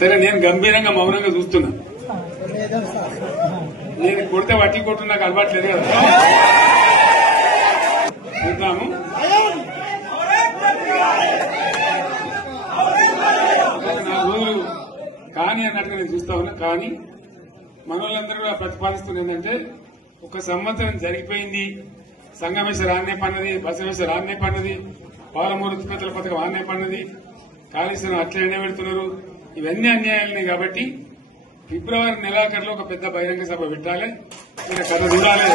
సరే నేను గంభీరంగా మౌనంగా చూస్తున్నా. నేను కొడితే వట్టి కొట్టు నాకు అలవాట్లేదు కదా. చూద్దాము. నా రోజులు కానీ అన్నట్టుగా నేను చూస్తా ఉన్నా. కానీ మనోళ్ళందరూ కూడా ప్రతిపాదిస్తున్న ఏంటంటే, ఒక సంవత్సరం జరిగిపోయింది, సంగమేశ్వర ఆన్నే పన్నది, బసవేశ్వర ఆన్నే పన్నది, పాలమూరు ఉత్పత్తుల పథకం ఆన్నే పన్నది, కాళేశ్వరం అట్లనే పెడుతున్నారు. ఇవన్నీ అన్యాయాలున్నాయి. కాబట్టి ఫిబ్రవరి నెలాఖరులో ఒక పెద్ద బహిరంగ సభ పెట్టాలి, ఇలా కథ చూడాలి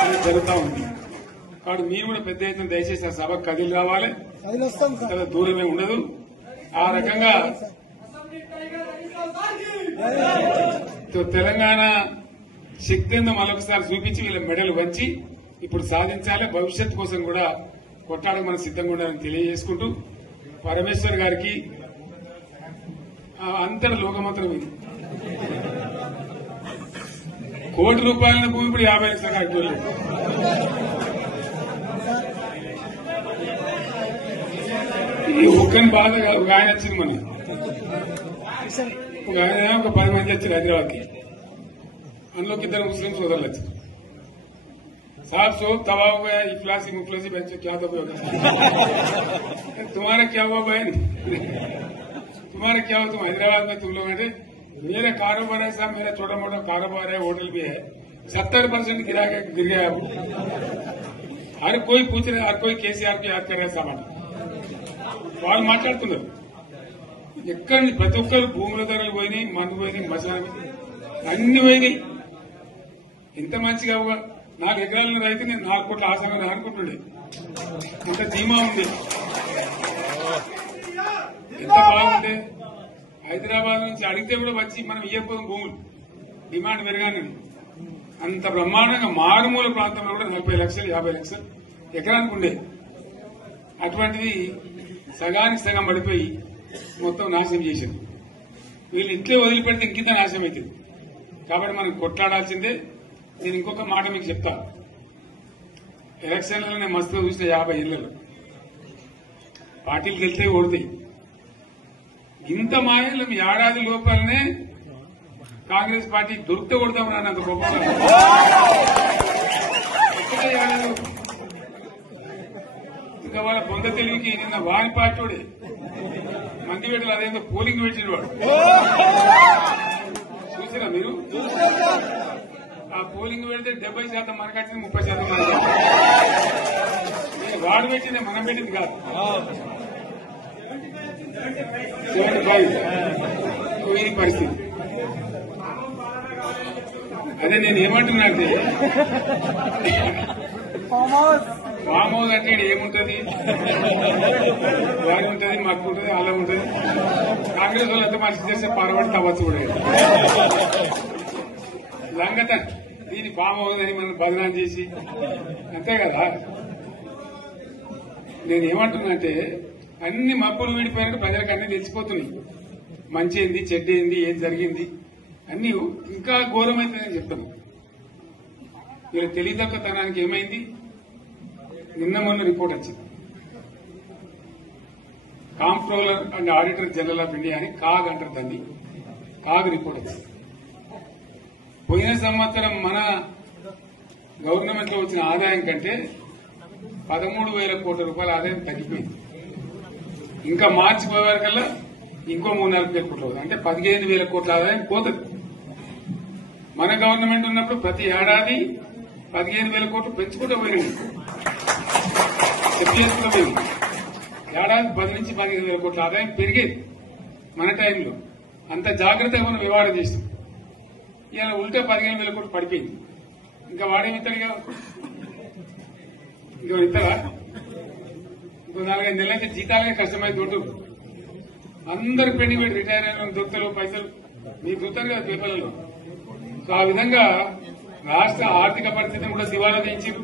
అని జరుగుతూ ఉంది. కాబట్టి మీరు కూడా పెద్ద ఎత్తున దయచేసి ఆ సభకు కదిలి రావాలి. చాలా దూరమే ఉండదు. ఆ రకంగా తెలంగాణ శక్తి ఏందో మరొకసారి చూపించి వీళ్ళ మెడలు వంచి ఇప్పుడు సాధించాలి. భవిష్యత్తు కోసం కూడా కొట్టాడకు మనం సిద్ధంగా ఉండాలని తెలియజేసుకుంటూ, పరమేశ్వర్ గారికి అంతటి లోకమంత్రం ఇది. కోటి రూపాయల భూమి ఇప్పుడు 50 లక్షల కట్టలేదు. ఈ ఒక్కని బాధ ఒక ఆయన వచ్చింది, మన ఒక ఆయన ఒక 10 మంది వచ్చారు హైదరాబాద్కి. అందులోకి 2 ముస్లిం సోదరులు వచ్చారు. साहब शोक तबाह हो गया, इफलासी मुफलसी बच्चे क्या दबे होगा, तुम्हारा क्या हुआ बहन, तुम्हारा क्या हुआ, तुम हैदराबाद में तुम लोग हैं, मेरे कारोबार है साहब, मेरा छोटा मोटा कारोबार है, होटल भी है, 70% गिर गया है। हर कोई पूछ रहे, हर कोई केसीआर को याद कर रहे सामान వాళ్ళు మాట్లాడుతున్నారు. ఎక్కడి ప్రతి ఒక్కరు భూముల ధరలు పోయినాయి, మందు పోయినాయి, మసాలా అన్ని పోయినాయి. ఎంత మంచిగా 4 ఎకరాల రైతు నేను 4 కోట్ల ఆసనం అనుకుంటుండే. ఇంత ధీమా ఉంది, ఎంత బాగుంటే. హైదరాబాద్ నుంచి అడిగితే కూడా వచ్చి మనం ఇయ్యకపోతే భూములు డిమాండ్ పెరగానే అంత బ్రహ్మాండంగా మారుమూల ప్రాంతంలో కూడా 40 లక్షలు 50 లక్షలు ఎకరానికి ఉండే. అటువంటిది సగానికి సగం పడిపోయి మొత్తం నాశనం చేశారు. వీళ్ళు ఇట్లే వదిలిపెడితే ఇంకింత నాశనం అవుతుంది. కాబట్టి మనం కొట్లాడాల్సిందే. నేను ఇంకొక మాట మీకు చెప్తా. ఎలక్షన్లలో నేను మస్తుగా చూసిన 50 ఏళ్లలో పార్టీలు గెలితే ఓడతాయి. ఇంత మాయలు ఏడాది లోపలనే కాంగ్రెస్ పార్టీ దొరికితే కొడతాం రానంత గొప్ప ఇంకా వాళ్ళ పొంద తెలివికి నిన్న వారి పార్టీ మంది పెట్టలు అదేందో పోలింగ్ పెట్టిన వాడు చూసినా మీరు? ఆ పోలింగ్ పెడితే 70% మనకట్టింది, 30% వాడు పెట్టింది, మనం పెట్టింది కాదు. 75 ఈ పరిస్థితి. అదే నేను ఏమంటున్నా అంటే, ఫామ్ హౌస్ అంటే ఏముంటది, వారి ఉంటది, మాకు ఉంటది, అలా ఉంటది. కాంగ్రెస్ వాళ్ళు ఎంత మంచి చేస్తే పాల్పడి తవ్వచ్చు కూడా లంగత దీన్ని ఫామ్ హౌస్ అని మనం బదనాం చేసి అంతే కదా. నేనేమంటున్నా అంటే, అన్ని మబ్బులు వీడిపోయినట్టు ప్రజలకు అన్ని తెలిసిపోతున్నాయి. మంచి ఏంది, చెడ్డ ఏంది, ఏం జరిగింది అన్ని ఇంకా ఘోరమైందని చెప్తాను. వీళ్ళ తెలివితక్కువతనానికి ఏమైంది? నిన్న మొన్న రిపోర్ట్ వచ్చింది. Comptroller and auditor general of India అని కాగ్ అంటారు దాన్ని. కాగ్ రిపోర్ట్ వచ్చింది. పోయిన సంవత్సరం మన గవర్నమెంట్ లో వచ్చిన ఆదాయం కంటే 13,000 కోట్ల రూపాయల ఆదాయం తగ్గిపోయింది. ఇంకా మార్చి పోయేవారికల్లా ఇంకో 3-4 వేల కోట్లు అవుతుంది. అంటే 15,000 కోట్ల ఆదాయం పోతుంది. మన గవర్నమెంట్ ఉన్నప్పుడు ప్రతి ఏడాది 15,000 కోట్లు పెంచుకుంటూ పోయింది. చెప్పేసుకుంటూ పోయింది. ఏడాది 10 నుంచి 15,000 కోట్ల ఆదాయం పెరిగేది మన టైంలో. అంత జాగ్రత్తగా మనం వ్యవహారం చేస్తాం. ఇలా ఉల్టా 15,000 కోట్లు పడిపోయింది. ఇంకా వాడేమిస్తాడుగా, ఇంకో ఇస్తారా? ఇంకో 4-5 నెలల నుంచి జీతాలే కష్టమైంది. దొడ్డు అందరు పెండింగ్ పెట్టి రిటైర్ అయిన దొరుకుతారు పైసలు మీకు చూస్తారు కదా పేపర్లలో. సో ఆ విధంగా రాష్ట్ర ఆర్థిక పరిస్థితిని కూడా దివాలా తీయించారు.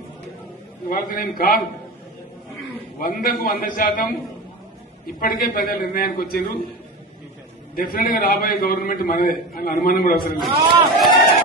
ఇవాళనేం కాదు, 100కు 100% ఇప్పటికే ప్రజల నిర్ణయానికి వచ్చారు. డెఫినెట్ గా రాబోయే గవర్నమెంట్ మనదే అని అనుమానం కూడా అవసరం లేదు.